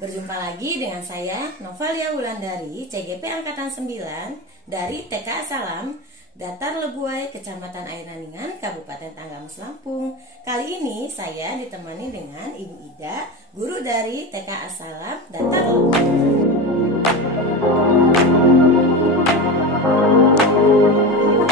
Berjumpa lagi dengan saya Novalia Wulandari, CGP Angkatan 9 dari TK Salam, Datar Lebuai, Kecamatan Air Naningan, Kabupaten Tanggamus, Lampung. Kali ini saya ditemani dengan Ibu Ida, guru dari TK Salam, Datar Lebuai.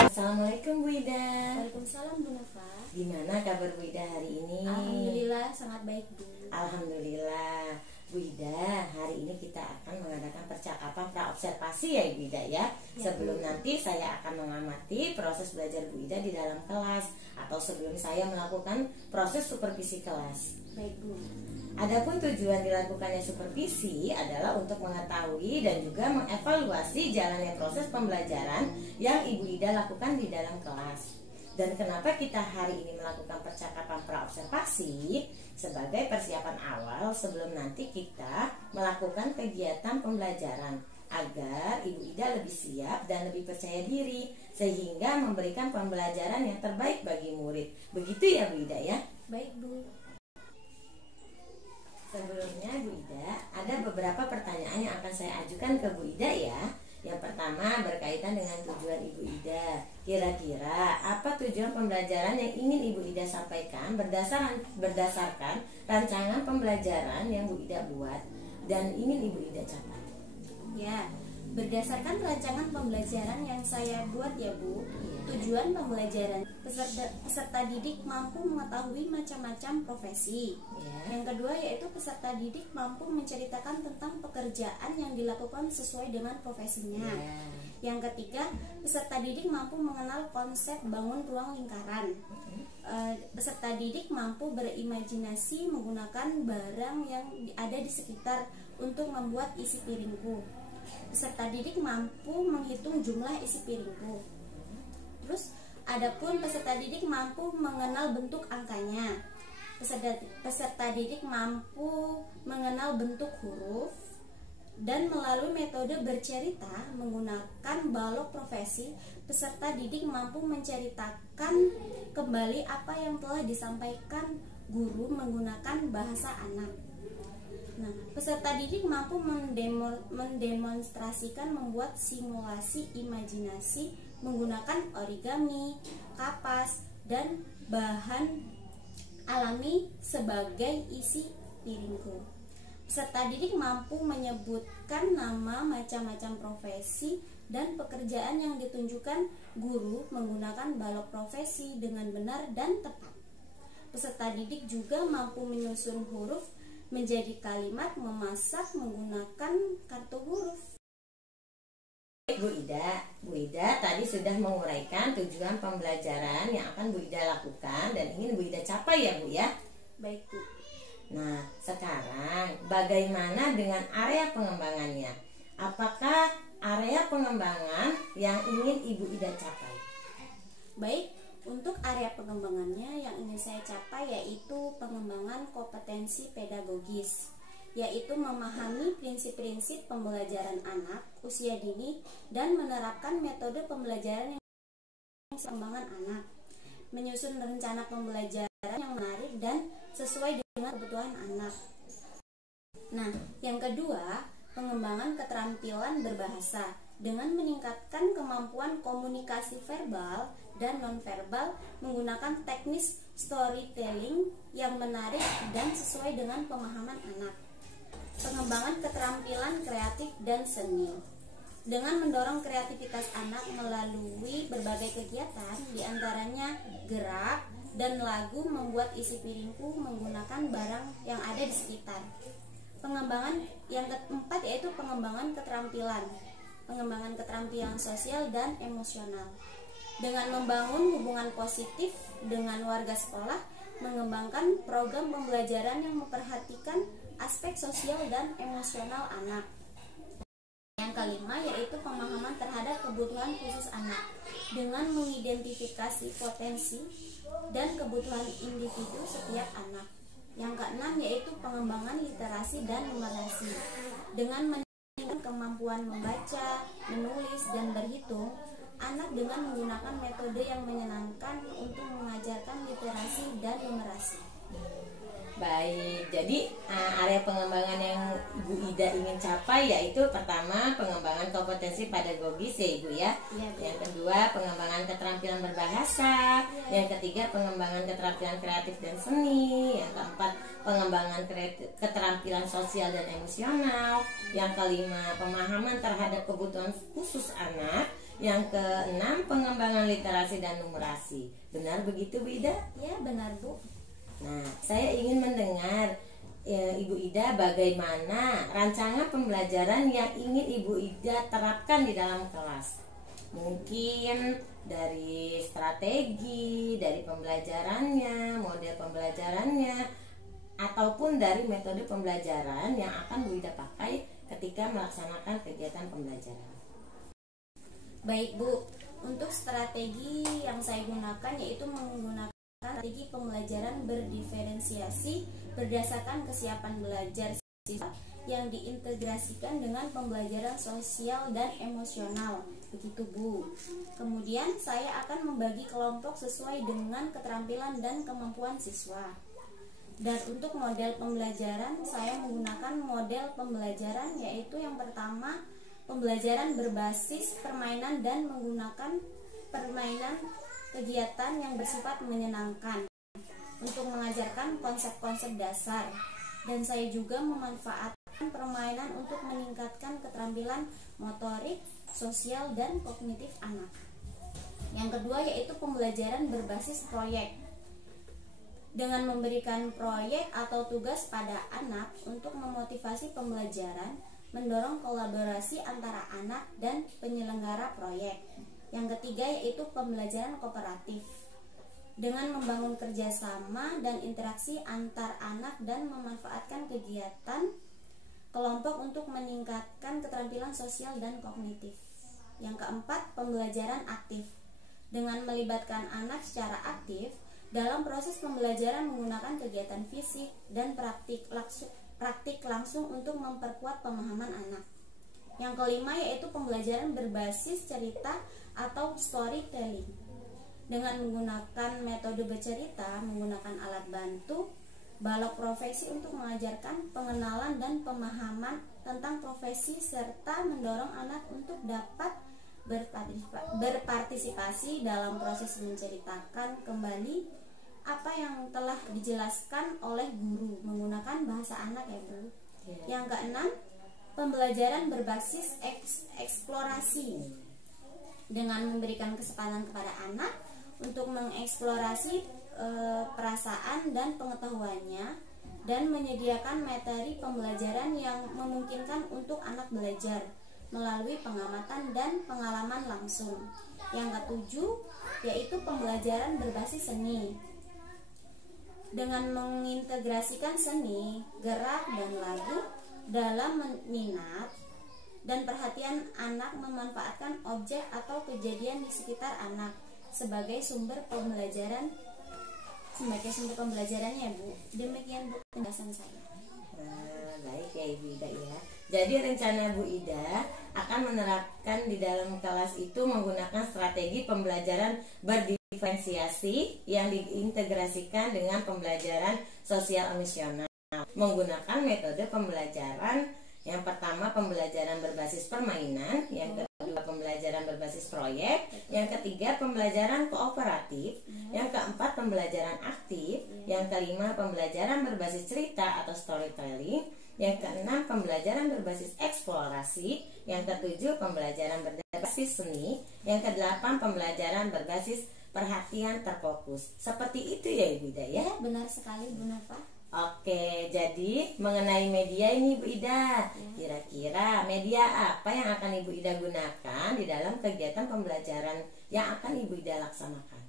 Assalamualaikum Bu Ida. Waalaikumsalam Bu Nova. Gimana kabar Bu Ida hari ini? Alhamdulillah sangat baik Bu. Alhamdulillah. Bu Ida, hari ini kita akan mengadakan percakapan praobservasi ya Bu Ida ya. Sebelum nanti saya akan mengamati proses belajar Bu Ida di dalam kelas atau sebelum saya melakukan proses supervisi kelas. Baik Bu. Adapun tujuan dilakukannya supervisi adalah untuk mengetahui dan juga mengevaluasi jalannya proses pembelajaran yang Ibu Ida lakukan di dalam kelas. Dan kenapa kita hari ini melakukan percakapan praobservasi? Sebagai persiapan awal sebelum nanti kita melakukan kegiatan pembelajaran agar Ibu Ida lebih siap dan lebih percaya diri sehingga memberikan pembelajaran yang terbaik bagi murid. Begitu ya Bu Ida ya? Baik Bu. Sebelumnya Bu Ida, ada beberapa pertanyaan yang akan saya ajukan ke Bu Ida ya. Yang pertama berkaitan dengan tujuan Ibu Ida. Kira-kira apa tujuan pembelajaran yang ingin Ibu Ida sampaikan berdasarkan rancangan pembelajaran yang Bu Ida buat dan ingin Ibu Ida capai? Ya, berdasarkan rancangan pembelajaran yang saya buat ya Bu, tujuan pembelajaran peserta didik mampu mengetahui macam-macam profesi. Yang kedua yaitu peserta didik mampu menceritakan tentang pekerjaan yang dilakukan sesuai dengan profesinya. Yang ketiga, peserta didik mampu mengenal konsep bangun ruang lingkaran. Peserta didik mampu berimajinasi menggunakan barang yang ada di sekitar untuk membuat isi piringku. Peserta didik mampu menghitung jumlah isi piringku. Terus, adapun peserta didik mampu mengenal bentuk angkanya. Peserta didik mampu mengenal bentuk huruf. Dan melalui metode bercerita menggunakan balok profesi, peserta didik mampu menceritakan kembali apa yang telah disampaikan guru menggunakan bahasa anak. Nah, peserta didik mampu mendemonstrasikan membuat simulasi imajinasi menggunakan origami, kapas, dan bahan alami sebagai isi piringku. Peserta didik mampu menyebutkan nama macam-macam profesi dan pekerjaan yang ditunjukkan guru menggunakan balok profesi dengan benar dan tepat. Peserta didik juga mampu menyusun huruf menjadi kalimat memasak menggunakan kartu huruf. Bu Ida tadi sudah menguraikan tujuan pembelajaran yang akan Bu Ida lakukan dan ingin Bu Ida capai ya Bu ya. Baik Bu. Nah, sekarang bagaimana dengan area pengembangannya? Apakah area pengembangan yang ingin Ibu Ida capai? Baik, untuk area pengembangannya yang ingin saya capai yaitu pengembangan kompetensi pedagogis, yaitu memahami prinsip-prinsip pembelajaran anak usia dini dan menerapkan metode pembelajaran yang pengembangan anak, menyusun rencana pembelajaran yang menarik dan sesuai dengan kebutuhan anak. Nah, yang kedua, pengembangan keterampilan berbahasa dengan meningkatkan kemampuan komunikasi verbal dan nonverbal menggunakan teknis storytelling yang menarik dan sesuai dengan pemahaman anak. Pengembangan keterampilan kreatif dan seni dengan mendorong kreativitas anak melalui berbagai kegiatan, diantaranya gerak dan lagu membuat isi piringku menggunakan barang yang ada di sekitar. Pengembangan yang keempat yaitu pengembangan keterampilan sosial dan emosional. Dengan membangun hubungan positif dengan warga sekolah, mengembangkan program pembelajaran yang memperhatikan aspek sosial dan emosional anak. Yang kelima yaitu pemahaman terhadap kebutuhan khusus anak dengan mengidentifikasi potensi dan kebutuhan individu setiap anak. Yang keenam yaitu pengembangan literasi dan numerasi dengan meningkatkan kemampuan membaca, menulis, dan berhitung anak dengan menggunakan metode yang menyenangkan untuk mengajarkan literasi dan numerasi. Baik, jadi area pengembangan yang Ibu Ida ingin capai yaitu pertama pengembangan kompetensi pedagogis ya Ibu ya. Yang kedua pengembangan keterampilan berbahasa. Yang ketiga pengembangan keterampilan kreatif dan seni. Yang keempat pengembangan keterampilan sosial dan emosional. Yang kelima pemahaman terhadap kebutuhan khusus anak. Yang keenam pengembangan literasi dan numerasi. Benar begitu Bu Ida? Ya benar Bu. Nah, saya ingin mendengar Ibu Ida bagaimana rancangan pembelajaran yang ingin Ibu Ida terapkan di dalam kelas. Mungkin dari strategi, dari pembelajarannya, model pembelajarannya, ataupun dari metode pembelajaran yang akan Bu Ida pakai ketika melaksanakan kegiatan pembelajaran. Baik Bu, untuk strategi yang saya gunakan yaitu menggunakan strategi pembelajaran berdiferensiasi berdasarkan kesiapan belajar siswa yang diintegrasikan dengan pembelajaran sosial dan emosional. Begitu Bu. Kemudian saya akan membagi kelompok sesuai dengan keterampilan dan kemampuan siswa. Dan untuk model pembelajaran saya menggunakan model pembelajaran yaitu yang pertama pembelajaran berbasis permainan dan menggunakan permainan kegiatan yang bersifat menyenangkan untuk mengajarkan konsep-konsep dasar, dan saya juga memanfaatkan permainan untuk meningkatkan keterampilan motorik, sosial, dan kognitif anak. Yang kedua yaitu pembelajaran berbasis proyek dengan memberikan proyek atau tugas pada anak untuk memotivasi pembelajaran, mendorong kolaborasi antara anak dan penyelenggara proyek. Yang ketiga yaitu pembelajaran kooperatif dengan membangun kerjasama dan interaksi antar anak dan memanfaatkan kegiatan kelompok untuk meningkatkan keterampilan sosial dan kognitif. Yang keempat pembelajaran aktif dengan melibatkan anak secara aktif dalam proses pembelajaran menggunakan kegiatan fisik dan praktik langsung untuk memperkuat pemahaman anak. Yang kelima yaitu pembelajaran berbasis cerita atau storytelling dengan menggunakan metode bercerita, menggunakan alat bantu, balok profesi untuk mengajarkan pengenalan dan pemahaman tentang profesi serta mendorong anak untuk dapat berpartisipasi dalam proses menceritakan kembali apa yang telah dijelaskan oleh guru menggunakan bahasa anak ya Bu. Yang keenam pembelajaran berbasis eksplorasi dengan memberikan kesempatan kepada anak untuk mengeksplorasi perasaan dan pengetahuannya dan menyediakan materi pembelajaran yang memungkinkan untuk anak belajar melalui pengamatan dan pengalaman langsung. Yang ketujuh yaitu pembelajaran berbasis seni dengan mengintegrasikan seni, gerak, dan lagu dalam minat dan perhatian anak, memanfaatkan objek atau kejadian di sekitar anak sebagai sumber pembelajarannya Bu. Demikian Bu penjelasan saya. Baik ya Ibu Ida ya. Jadi rencana Bu Ida akan menerapkan di dalam kelas itu menggunakan strategi pembelajaran berdiferensiasi yang diintegrasikan dengan pembelajaran sosial emosional, menggunakan metode pembelajaran yang pertama pembelajaran berbasis permainan, yang kedua pembelajaran berbasis proyek, yang ketiga pembelajaran kooperatif, yang keempat pembelajaran aktif, yang kelima pembelajaran berbasis cerita atau storytelling, yang keenam pembelajaran berbasis eksplorasi, yang ketujuh pembelajaran berbasis seni, yang kedelapan pembelajaran berbasis perhatian terfokus. Seperti itu ya Ibu Ida ya? Benar sekali Bu Nafa. Oke, jadi mengenai media ini Bu Ida, kira-kira media apa yang akan Ibu Ida gunakan di dalam kegiatan pembelajaran yang akan Ibu Ida laksanakan?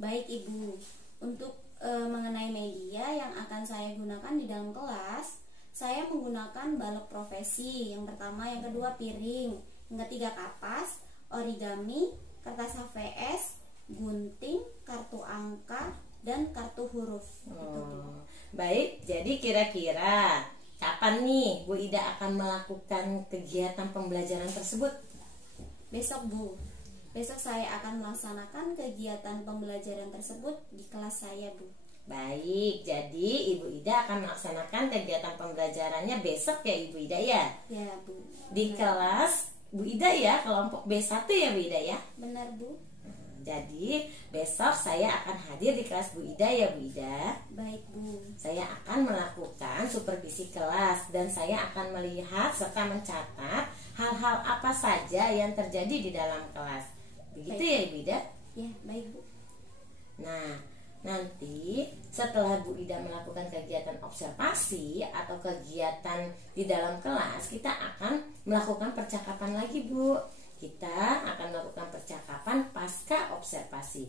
Baik Ibu, untuk mengenai media yang akan saya gunakan di dalam kelas, saya menggunakan balok profesi. Yang pertama, yang kedua piring, yang ketiga kapas, origami, kertas HVS, gunting, kartu angka, dan kartu huruf. Baik, jadi kira-kira kapan nih Bu Ida akan melakukan kegiatan pembelajaran tersebut? Besok Bu. Besok saya akan melaksanakan kegiatan pembelajaran tersebut di kelas saya Bu. Baik, jadi Ibu Ida akan melaksanakan kegiatan pembelajarannya besok ya Ibu Ida ya? Ya Bu. Di kelas Bu Ida ya, kelompok B1 ya Bu Ida ya? Benar Bu. Jadi besok saya akan hadir di kelas Bu Ida ya Bu Ida. Baik Bu. Saya akan melakukan supervisi kelas dan saya akan melihat serta mencatat hal-hal apa saja yang terjadi di dalam kelas. Begitu ya Ibu Ida? Ya, baik Bu. Nah, nanti setelah Bu Ida melakukan kegiatan observasi atau kegiatan di dalam kelas, kita akan melakukan percakapan lagi Bu. Kita akan melakukan percakapan pasca observasi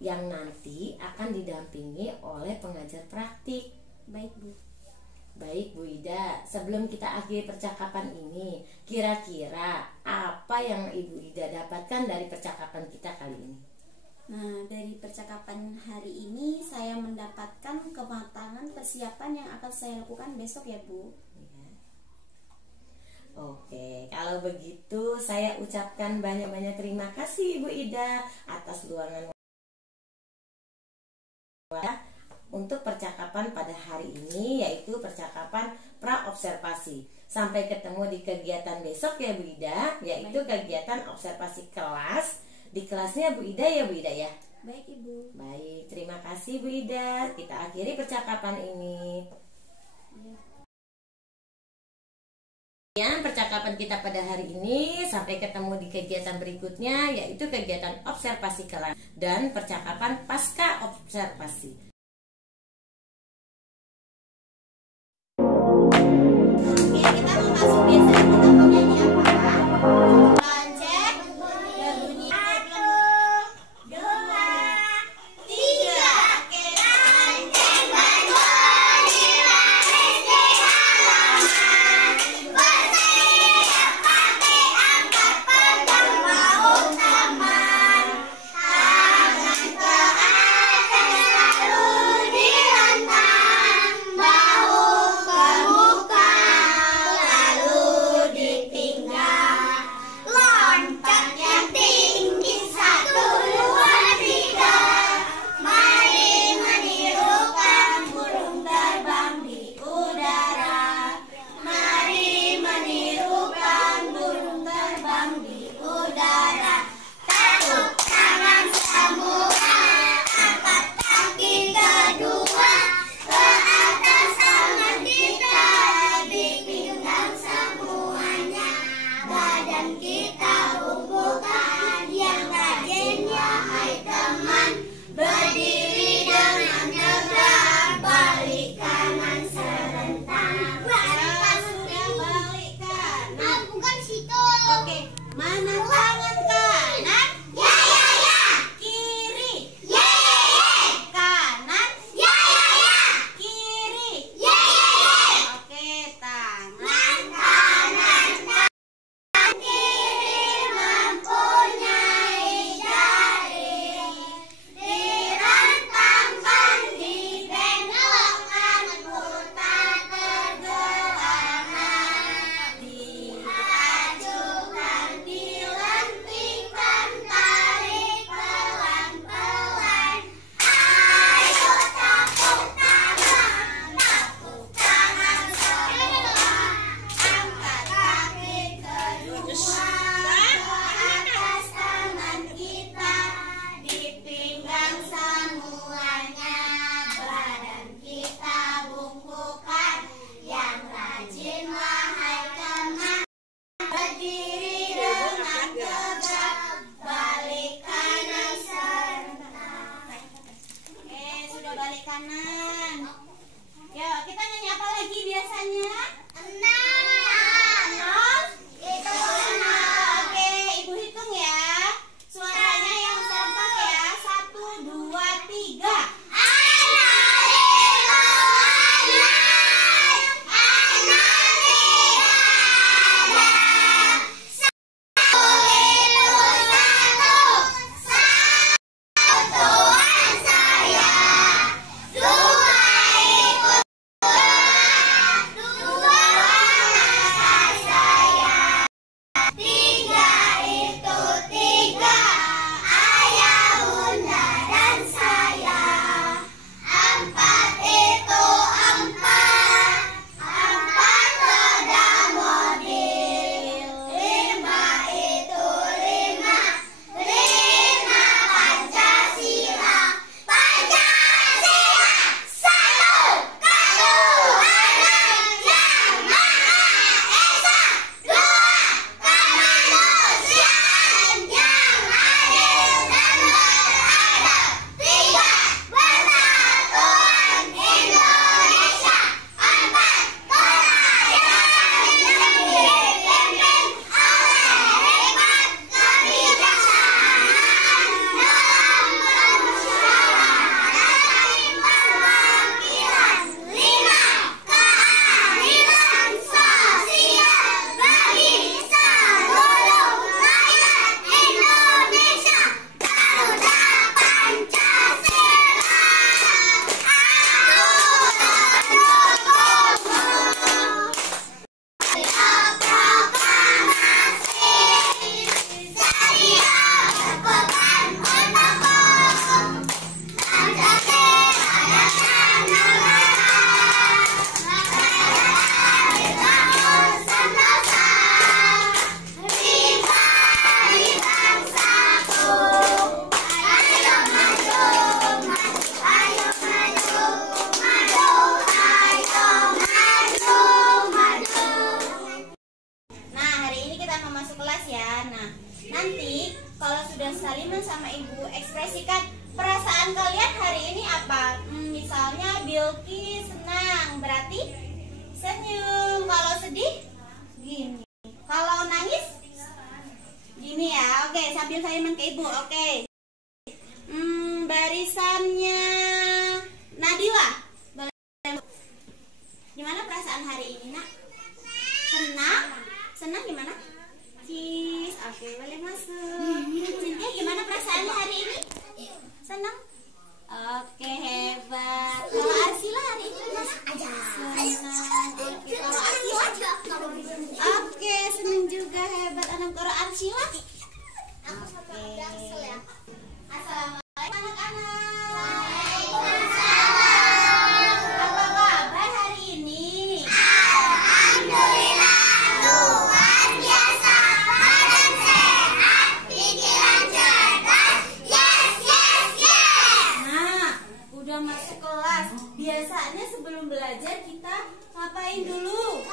yang nanti akan didampingi oleh pengajar praktik. Baik Bu. Baik Bu Ida, sebelum kita akhiri percakapan ini, kira-kira apa yang Ibu Ida dapatkan dari percakapan kita kali ini? Nah, dari percakapan hari ini saya mendapatkan kematangan persiapan yang akan saya lakukan besok ya Bu. Oke, kalau begitu saya ucapkan banyak-banyak terima kasih Ibu Ida atas luangan untuk percakapan pada hari ini, yaitu percakapan pra-observasi. Sampai ketemu di kegiatan besok ya Bu Ida, yaitu kegiatan observasi kelas. Di kelasnya Bu Ida ya Bu Ida ya? Baik Ibu. Baik, terima kasih Bu Ida. Kita akhiri percakapan ini. Percakapan kita pada hari ini, sampai ketemu di kegiatan berikutnya, yaitu kegiatan observasi kelas dan percakapan pasca observasi. Oke, kita mau masuk biasanya kita mau nyanyi apa? Lonceng berbunyi 1, 2, 3. Oke, lonceng berbunyi laris di halaman. Bersiap kaki angkat pegang bahu teman. Tangan ke atas lalu dilentang. Bahu ke muka lalu di pinggang. Loncat yang tinggi 1, 2, 3. Mari menirukan burung terbang di udara. Mari menirukan burung terbang di udara. Tepuk tangan semua, angkat kaki kedua ke atas, tangan kita di pinggang semuanya. Badan kita bungkukan, yang rajin ya hai teman. Berdiri dengan tegak, balik kanan serentak. Balik kanan. Bukan situ. Oke, mana tangan kanan? Ya ya ya. Kiri. Ya ya ya. Kanan. Ya ya ya. Kiri. Ya ya ya. Oke, tangan kanan dan kiri mempunyai jari. Direntangkan di bengkokan, putar tergelana. Diajukan, dilentikan, tarik pelan-pelan. Ayo tepuk tangan semua. Angkat kaki kedua ke atas, tangan kita di pinggang semuanya. Badan kita bungkukan, yang rajin wahai teman. Berdiri dengan tegak, balik kanan serentak. Oke, sudah balik kanan. Yuk, kita nyanyi apa lagi biasanya? 0. Itu 0. Oke, Ibu hitung ya. Suaranya yang serempak ya. 1, 2, 3. Tuhan saya. 2 ikut perasaan kalian hari ini apa? Misalnya Bilki senang, berarti senyum. Kalau sedih, gini. Kalau nangis, gini ya. Oke, sambil saya main ke ibu. Oke. Barisannya Nadila. Gimana perasaan hari ini, Nak? Senang? Senang gimana? Cheese. Oke, boleh masuk. Cynthia, gimana perasaannya hari ini? Senang? Oke, hebat. Kalau Arsila hari ini senang. Oke, kalau Arsila? Oke, senang juga, hebat. Kalau Arsila? Oke. Assalamualaikum anak-anak. Apa kabar hari ini? Alhamdulillah, luar biasa. Badan sehat, pikiran cerdas. Yes, yes, yes. Nah, udah masuk kelas. Biasanya sebelum belajar kita ngapain dulu?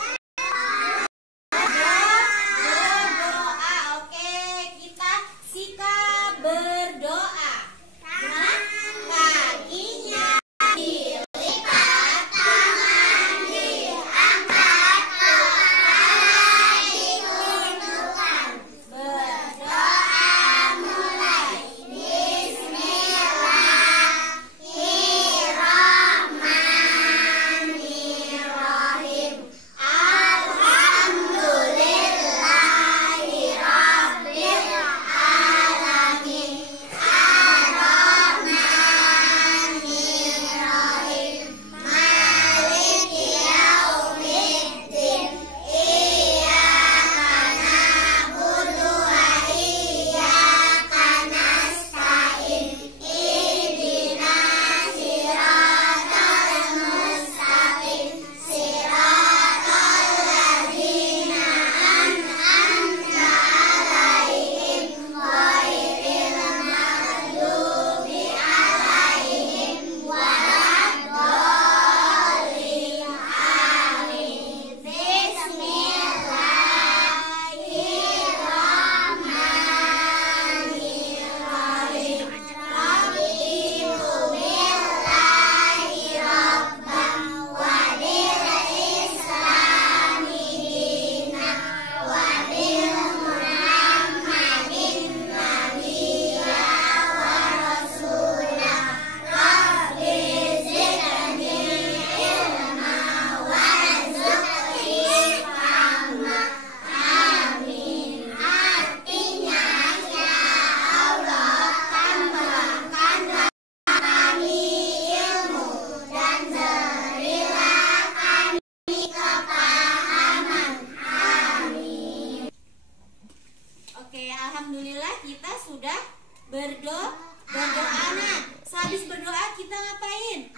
Alhamdulillah kita sudah berdoa. Nah, sehabis berdoa kita ngapain?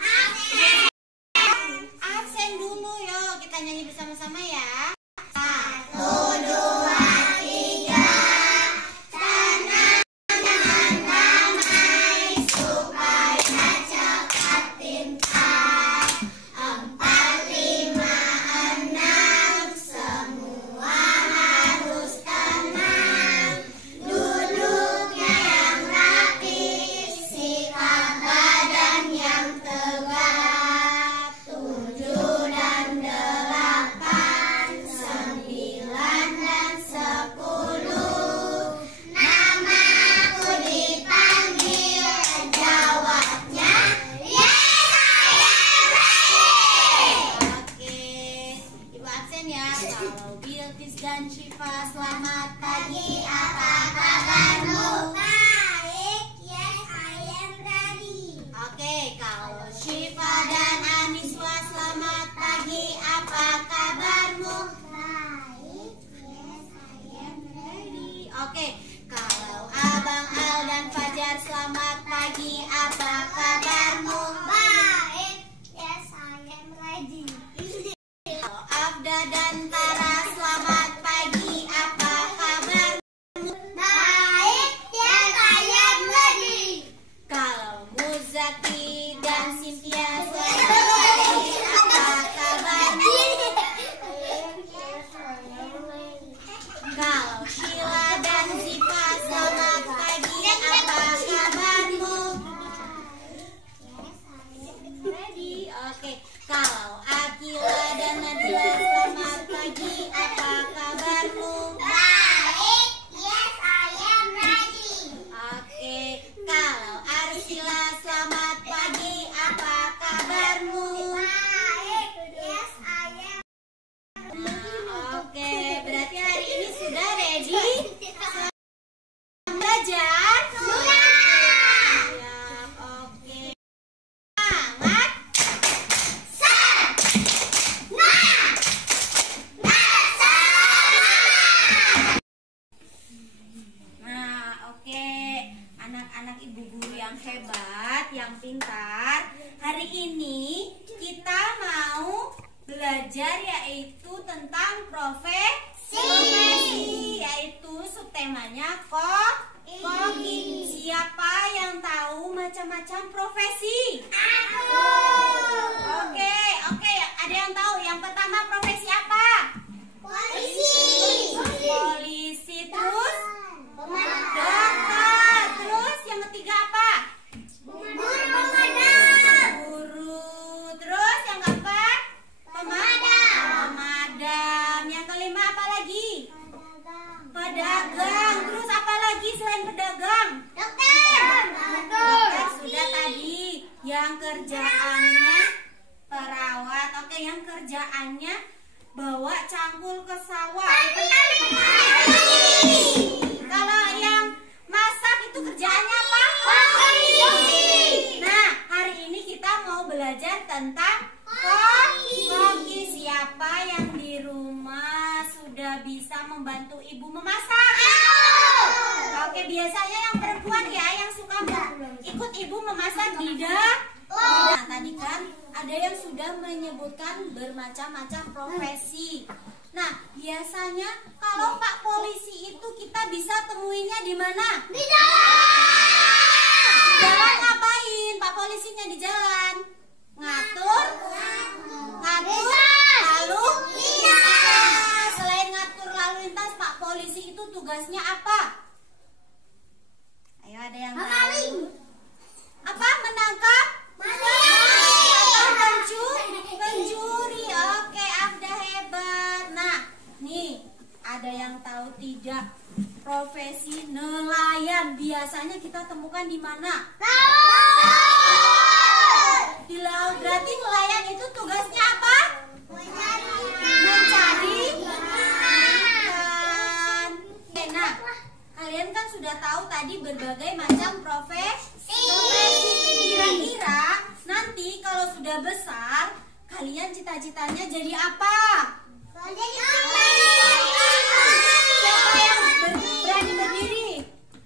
Absen dulu, yuk kita nyanyi bersama-sama ya. 1, 2, 3. Tanam dengan damai supaya cepat pintar. 4, 5, 6 semua harus tenang. Duduknya yang rapi, sikap badan yang tegak. 7 dan 8, 9 dan 10. Namaku dipanggil, jawabnya yes, I am ready. Oke, Ibu absen ya. Kalau Bilqis dan Syifa, selamat pagi. Apa kabarmu? Baik, yes, I am ready. Oke, kalau Syifa dan Aniswa, selamat pagi. Apa kabarmu? Baik, yes, I am ready. Oke, kalau Abang Al dan Fajar, selamat pagi. Apa kabarmu? Baik, yes, I am ready. Kalau Abda dan Tara, selamat pagi. Apa kabarmu? Baik, yes, I am ready. Kalau Muzaki dan Cynthia, selamat pagi. Apa kabarmu? Kalau Sheila dan Ziva, selamat pagi. Apa kabarmu? hebat, yang pintar. Hari ini kita mau belajar yaitu tentang profesi, yaitu subtemanya Koki. Siapa yang tahu macam-macam profesi? Aku. Oke, ada yang tahu? Yang pertama profesi apa? Polisi. Terus dokter. Terus yang ketiga apa? Guru. Terus yang keempat? Pemadam. Yang kelima apa lagi? Pedagang. Terus apa lagi selain pedagang? Dokter sudah tadi. Yang kerjaannya perawat. Oke, yang kerjaannya bawa cangkul ke sawah. Kalau yang masak itu kerjaannya apa? Nah, hari ini kita mau belajar tentang koki. Siapa yang di rumah sudah bisa membantu ibu memasak? Oke, biasanya yang perempuan ya yang suka ikut ibu memasak di dapur. Nah, tadi kan ada yang sudah menyebutkan bermacam-macam profesi. Nah, biasanya kalau Pak Polisi itu kita bisa temuinya di mana? Di jalan. Jalan ngapain? Pak Polisinya di jalan ngatur lalu lintas. Selain ngatur lalu lintas, Pak Polisi itu tugasnya apa? Ayo, ada yang tahu? Apa? Menangkap? Pencuri. Oke, Afda hebat. Nah, nih ada yang tahu tidak profesi nelayan biasanya kita temukan di mana? Di laut. Berarti nelayan itu tugasnya apa? Mencari ikan. Nah, kalian kan sudah tahu tadi berbagai macam profesi. Kira-kira nanti kalau sudah besar, kalian cita-citanya jadi apa? Siapa yang berani berdiri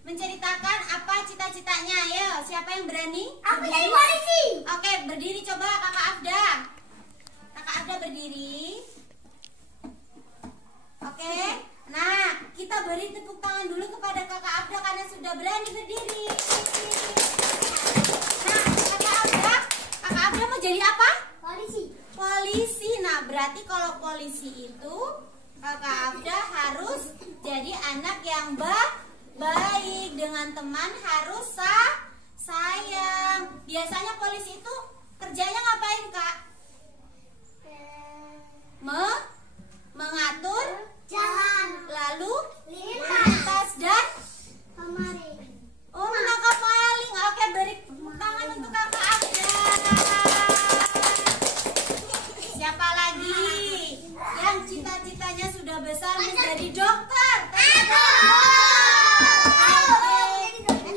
menceritakan apa cita-citanya? Ayo, siapa yang berani? Aku jadi polisi. Oke, berdiri coba Kakak Afda. Kakak Afda berdiri. Oke. Nah, kita beri tepuk tangan dulu kepada Kakak Afda karena sudah berani berdiri. Nah, Kakak Afda mau jadi apa? Polisi. Nah, berarti kalau polisi itu Kakak Afda harus jadi anak yang baik, dengan teman harus sayang. Biasanya polisi itu kerjanya ngapain, Kak? Mengatur Jalan. lalu Lintas. lintas dan Kemarin. menangkap maling. Oke, beri tepuk tangan untuk Kakak Afda. Siapa lagi yang cita-citanya sudah besar menjadi dokter?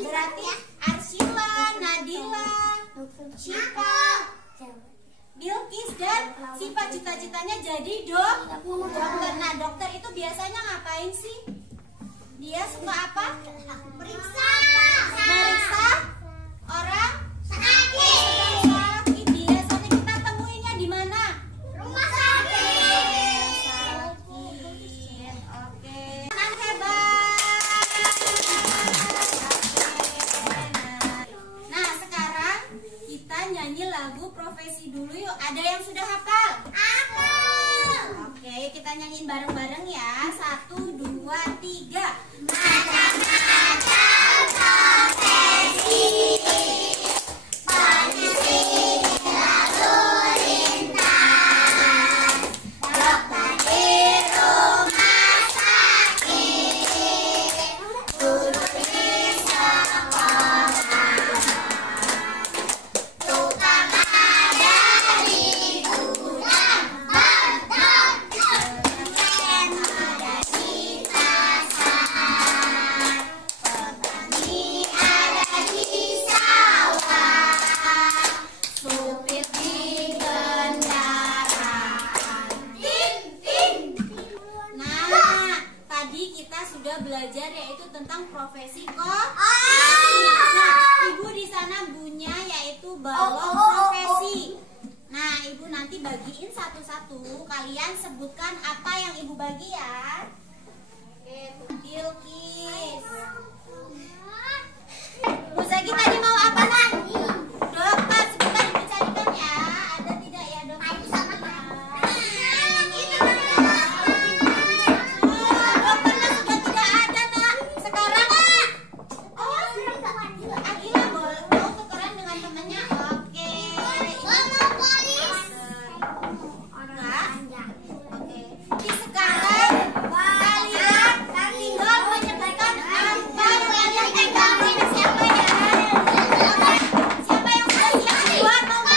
Berarti Arsila, Nadila, Syifa, Bilkis dan Siva cita-citanya jadi dokter. Nah, dokter itu biasanya ngapain sih? Dia suka apa? Periksa. Meriksa orang Sakit. sakit. Biasanya kita temuinya di mana? Rumah sakit. Sakit. Oke. Senang hebat. Nah, sekarang kita nyanyi lagu profesi dulu yuk. Ada yang sudah hafal? Aku. Oke, kita nyanyiin bareng-bareng ya. 1, 2, 3. Macam-macam profesi. Polisi lalu lintas. Dokter di rumah sakit. Guru di sekolah. Tukang ada di gudang. Ada di pasar. Petani ada di sawah. Supir di kendaraan. Tin, tin. Nah, tadi kita sudah belajar yaitu tentang profesi kok. Ah. Nah, Ibu di sana Bu satunya yaitu balok profesi. Nah, Ibu nanti bagiin satu-satu. Kalian sebutkan apa yang Ibu bagi ya. Oke, Bilkis. Bu Zaki tadi mau apa, Nak? Dokter, sebentar Ibu carikan ya. Ada tidak ya, dokter? Dokternya sudah tidak ada, Nak. Sekarang Akila mau tukeran dengan temannya. Oke. Oke. Jadi sekarang kalian tinggal menyebutkan apa yang kalian pegang. Siapa ya? Siapa yang sudah siap buat nomor?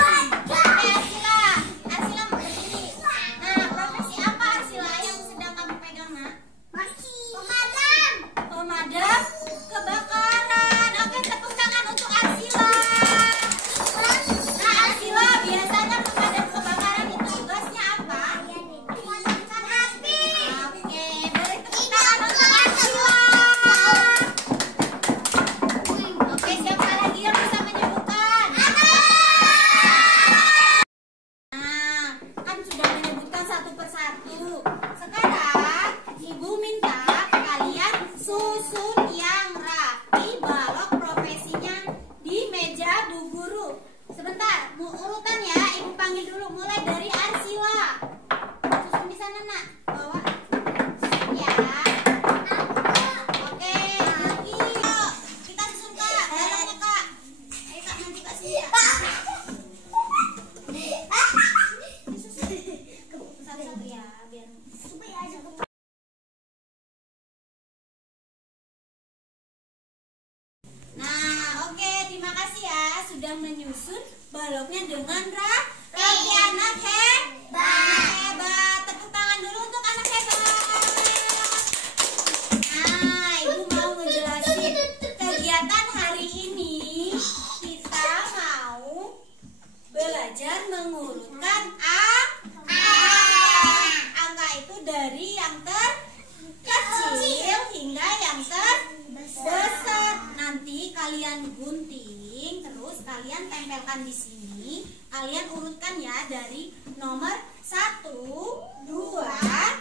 Oke, Arsila mau berdiri. Nah, profesi apa Arsila yang sedang kamu pegang, Nak? Pemadam kebakaran. Oke, tepuk tangan untuk Arsila. Nah, Arsila, biasanya pemadam kebakaran itu tugasnya apa? Memadamkan api. Oke, beri tepuk tangan untuk Arsila. Oke, siapa lagi yang bisa menyebutkan? Nah, kan sudah menyebutkan satu persatu. Sekarang Ibu minta kalian susun yang rapi balok profesinya di meja Bu Guru. Sebentar, urutan ya. Ibu panggil dulu, mulai dari Arsila. Susun di sana, Nak. Bawa. Susun ya. Oke, lagi. Yuk, kita susun, Kak. Baloknya, Kak. Ayo, Kak, nanti Kak sini ya. Disusun. Satu-satu ya, biar Nah, oke, terima kasih ya sudah menyusun baloknya dengan rapi. Anak hebat. Tepuk tangan dulu untuk anak hebat. Nah, Ibu mau ngejelasin kegiatan hari ini. Kita mau belajar mengurutkan angka itu dari yang terkecil hingga yang terbesar. Nanti kalian gunting, terus kalian tempelkan di sini. Kalian urutkan ya dari nomor 1, 2,